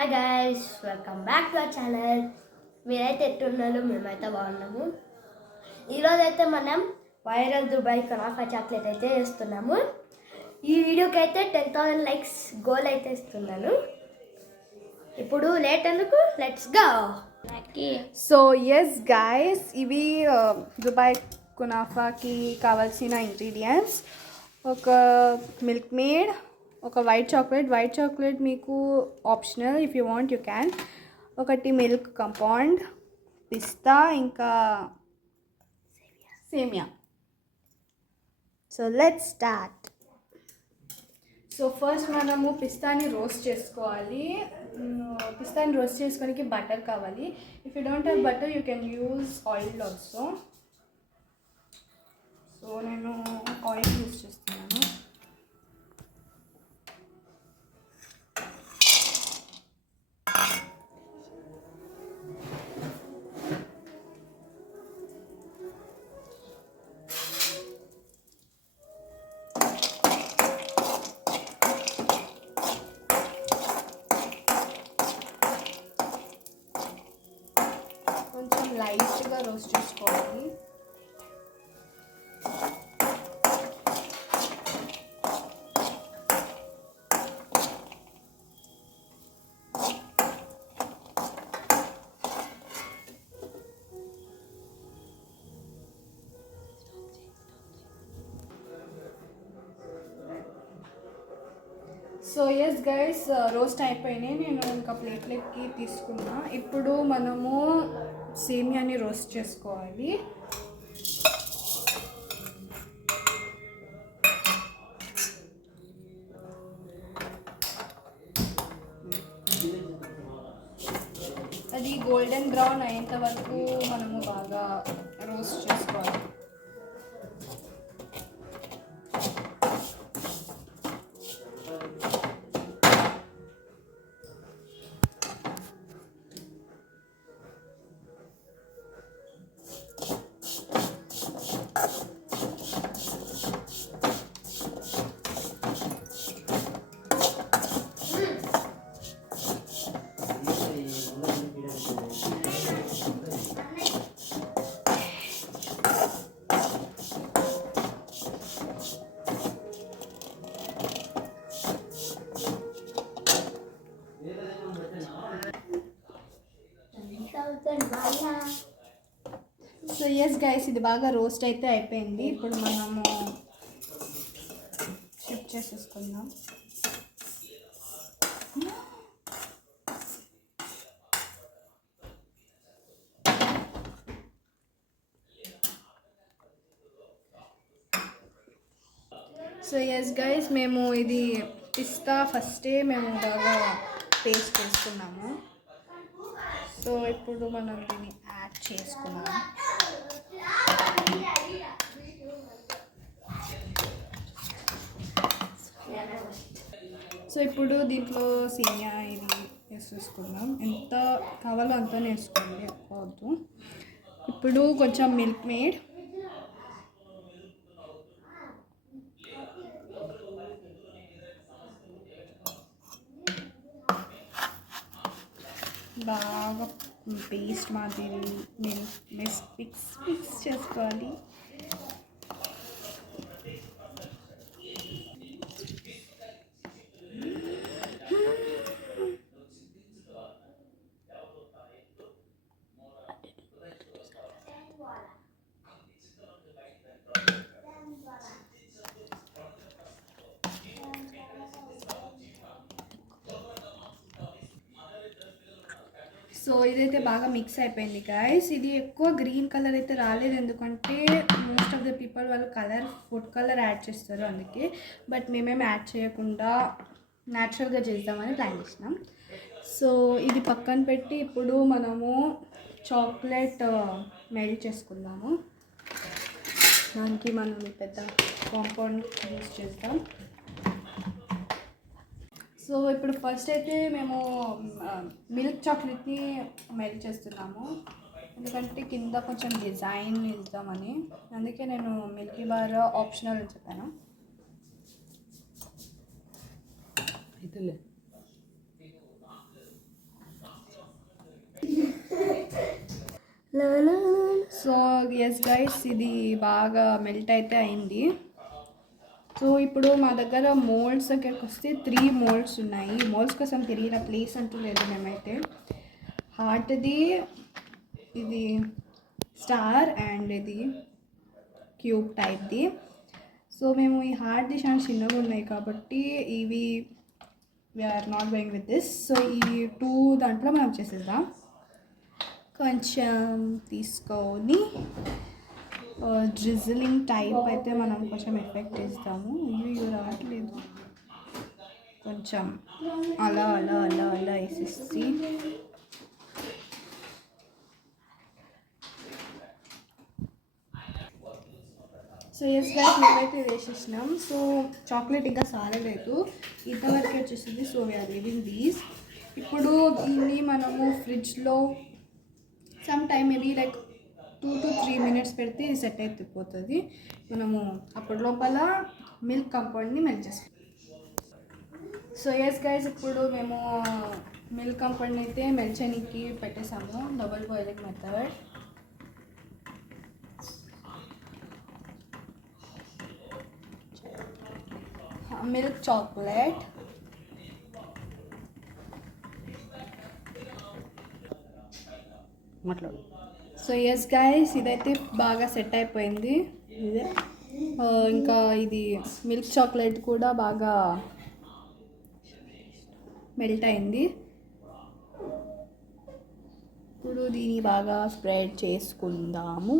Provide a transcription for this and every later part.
Hi guys, welcome back to our channel. మీరైతే ఎట్టున్నారు? మేమైతే బాగున్నాము. ఈరోజు అయితే మనం వైరల్ దుబాయ్ కునాఫా చాక్లెట్ అయితే చేస్తున్నాము. ఈ వీడియోకి అయితే 10,000 లైక్స్ గోల్ అయితే ఇస్తున్నాను. ఇప్పుడు లేట్ ఎందుకు, let's go. So yes guys, ఇవి దుబాయ్ కునాఫాకి కావాల్సిన ఇంగ్రీడియంట్స్. ఒక మిల్క్ మేడ్, ఒక వైట్ చాక్లెట్ మీకు optional, if you want you can. ఒకటి మిల్క్ కంపౌండ్, పిస్తా, ఇంకా సేమియా. So let's start. So first మనము పిస్తాని రోస్ట్ చేసుకోవాలి. పిస్తాని రోస్ట్ చేసుకోడానికి బటర్ కావాలి. If you don't have butter you can use oil also. So నేను ఆయిల్ యూజ్ చేస్తున్నాను. కొంచెం లైట్గా రోస్ట్ చేసుకోవాలి. సో ఎస్ గైస్, రోస్ట్ అయిపోయినాయి. నేను ఇంకా ప్లేట్లెట్కి తీసుకున్నా. ఇప్పుడు మనము సేమియాని రోస్ట్ చేసుకోవాలి. అది గోల్డెన్ బ్రౌన్ అయ్యేంత వరకు మనము బాగా రోస్ట్ చేసుకోవాలి. సో ఎస్ గైస్, ఇది బాగా రోస్ట్ అయితే అయిపోయింది. ఇప్పుడు మనము షిఫ్ట్ చేసేసుకుందాం. సో ఎస్ గైస్, మేము ఇది పిస్తా ఫస్టే మేము బాగా పేస్ట్ చేసుకున్నాము. సో ఇప్పుడు మనం దీన్ని యాడ్ చేసుకున్నాము. సో ఇప్పుడు దీంట్లో సేమియా ఇది వేసేసుకుందాం. ఎంత కావాలో అంత వేసుకోండి, ఎక్కువ వద్దు. ఇప్పుడు కొంచెం మిల్క్ మేడ్, బాగా పేస్ట్ మాదిరి మిక్స్ చేసుకోవాలి. సో ఇదైతే బాగా మిక్స్ అయిపోయింది గైస్. ఇది ఎక్కువ గ్రీన్ కలర్ అయితే రాలేదు, ఎందుకంటే మోస్ట్ ఆఫ్ ద పీపుల్ వాళ్ళు ఫుడ్ కలర్ యాడ్ చేస్తారు అందుకే. బట్ మేమేం యాడ్ చేయకుండా న్యాచురల్గా చేద్దామని ప్లాన్ చేసినాం. సో ఇది పక్కన పెట్టి ఇప్పుడు మనము చాక్లెట్ మెల్ట్ చేసుకుందాము. దానికి మనం పెద్ద కాంపౌండ్ యూజ్ చేద్దాం. సో ఇప్పుడు ఫస్ట్ అయితే మేము మిల్క్ చాక్లెట్ని మెల్ట్ చేస్తున్నాము, ఎందుకంటే కింద కొంచెం డిజైన్ ఇద్దామని. అందుకే నేను మిల్కీ బార్ ఆప్షనల్ అని చెప్పాను. సో ఎస్ గైస్, ఇది బాగా మెల్ట్ అయితే అయింది. సో ఇప్పుడు మా దగ్గర మోల్డ్స్ దగ్గరికి వస్తే 3 మోల్డ్స్ ఉన్నాయి. మోల్డ్స్ కోసం తిరిగిన ప్లేస్ అంటూ లేదు మేమైతే. హార్ట్ది, ఇది స్టార్ అండ్ ఇది క్యూబ్ టైప్ది. సో మేము ఈ హార్ట్ది చాలా చిన్నగా ఉన్నాయి కాబట్టి ఇవి we are not going with this. So ఈ 2 దాంట్లో మనం చేసేద్దాం. కొంచెం తీసుకొని డ్రిజిలింగ్ టైప్ అయితే మనం కొంచెం ఎఫెక్ట్ ఇస్తాము. ఇవి రావట్లేదు, కొంచెం అలా అలా అలా అలా వేసేసి సో ఎస్ గైస్, మేమైతే వేసేసినాం. సో చాక్లెట్ ఇంకా సారలేదు, ఇంతవరకు వచ్చేసింది. So we are leaving these. ఇప్పుడు దీన్ని మనము ఫ్రిడ్జ్లో some time maybe like 2 to 3 minutes పెడితే ఇది సెట్ అయిపోతుంది. మనము అప్పటి లోపల మిల్క్ కంపౌండ్ని మెల్ట్ చేస్తాం. సో ఎస్ గైస్, ఇప్పుడు మేము మిల్క్ కంపౌండ్ని అయితే మెల్ట్ చేయడానికి పెట్టేసాము. Double boiling method. Milk chocolate, మాట్లాడు. సో ఎస్ గైస్, ఇదైతే బాగా సెట్ అయిపోయింది. ఇదే ఇంకా ఇది మిల్క్ చాక్లెట్ కూడా బాగా మెల్ట్ అయింది. ఇప్పుడు దీన్ని బాగా స్ప్రెడ్ చేసుకుందాము.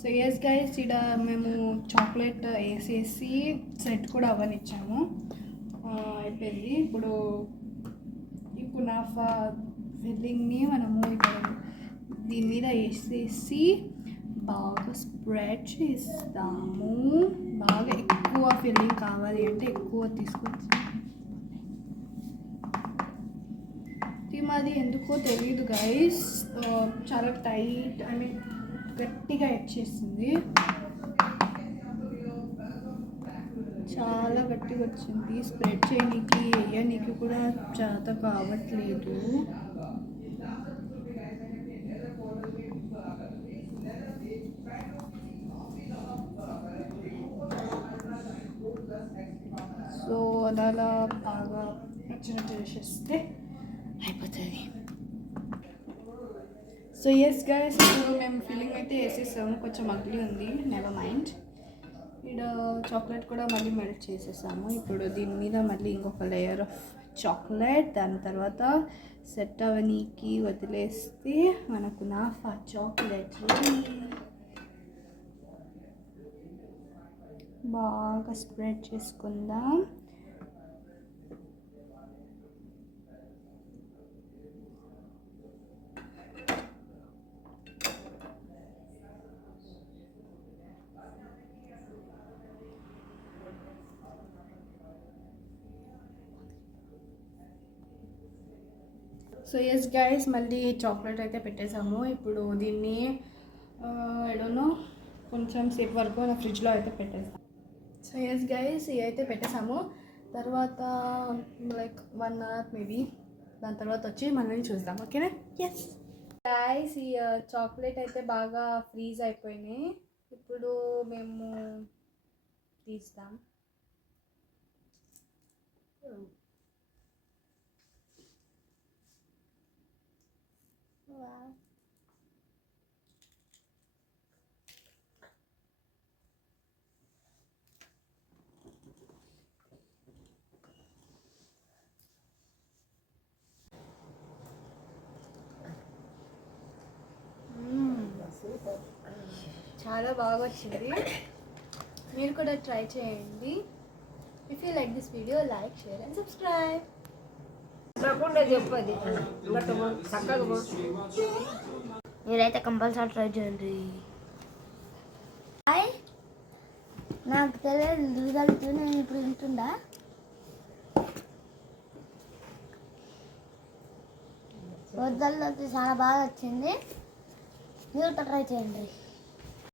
సో ఎస్ గైస్, ఇక్కడ మేము చాక్లెట్ వేసేసి సెట్ కూడా అవ్వనిచ్చాము. అయిపోయింది. ఇప్పుడు ఈ కునాఫా ఫిల్లింగ్ని మనము ఇక్కడ దీని మీద వేసేసి బాగా స్ప్రెడ్ చేస్తాము. బాగా ఎక్కువ ఫిల్లింగ్ కావాలి అంటే ఎక్కువ తీసుకొచ్చి, మాది ఎందుకో తెలీదు గైస్, చాలా టైట్, ఐ మీన్ గట్టిగా వచ్చేసింది. చాలా గట్టిగా వచ్చింది. స్ప్రెడ్ చేయడానికి వేయడానికి కూడా చేత కావట్లేదు. సో అలా బాగా వచ్చినట్టు చేసేస్తే అయిపోతుంది. సో ఎస్ గైస్, ఇప్పుడు మేము ఫిల్లింగ్ అయితే వేసేసాము. కొంచెం అగ్లీ ఉంది, నెవర్ మైండ్. ఇక్కడ చాక్లెట్ కూడా మళ్ళీ మెల్ట్ చేసేసాము. ఇప్పుడు దీని మీద మళ్ళీ ఇంకొక లేయర్ ఆఫ్ చాక్లెట్, దాని తర్వాత సెట్ అవనీకి వదిలేస్తే మనకు నాఫా చాక్లెట్ బాగా స్ప్రెడ్ చేసుకుందాం. సో ఎస్ గైస్, మళ్ళీ చాక్లెట్ అయితే పెట్టేసాము. ఇప్పుడు దీన్ని ఐడోనో కొంచెం సేపు వరకు నా ఫ్రిడ్జ్లో అయితే పెట్టేస్తాం. సో ఎస్ గైస్, ఇవి అయితే పెట్టేసాము. తర్వాత లైక్ 1 hour మేబీ, దాని తర్వాత వచ్చి మళ్ళీ చూద్దాం. ఓకేనా? ఎస్ గైస్, ఈ చాక్లెట్ అయితే బాగా ఫ్రీజ్ అయిపోయినాయి. ఇప్పుడు మేము తీస్తాం. Wow. చాలా బాగా వచ్చింది. మీరు కూడా ట్రై చేయండి. If you like this video, like, share and subscribe. తప్పకుండా చెప్పది చక్కగా మీరైతే కంపల్సరీ ట్రై చేయండి. నాకు తెలియదు రిజల్ట్, నేను ఇప్పుడు వింటుండా. రిజల్ట్ చాలా బాగా వచ్చింది. మీరు ట్రై చేయండి.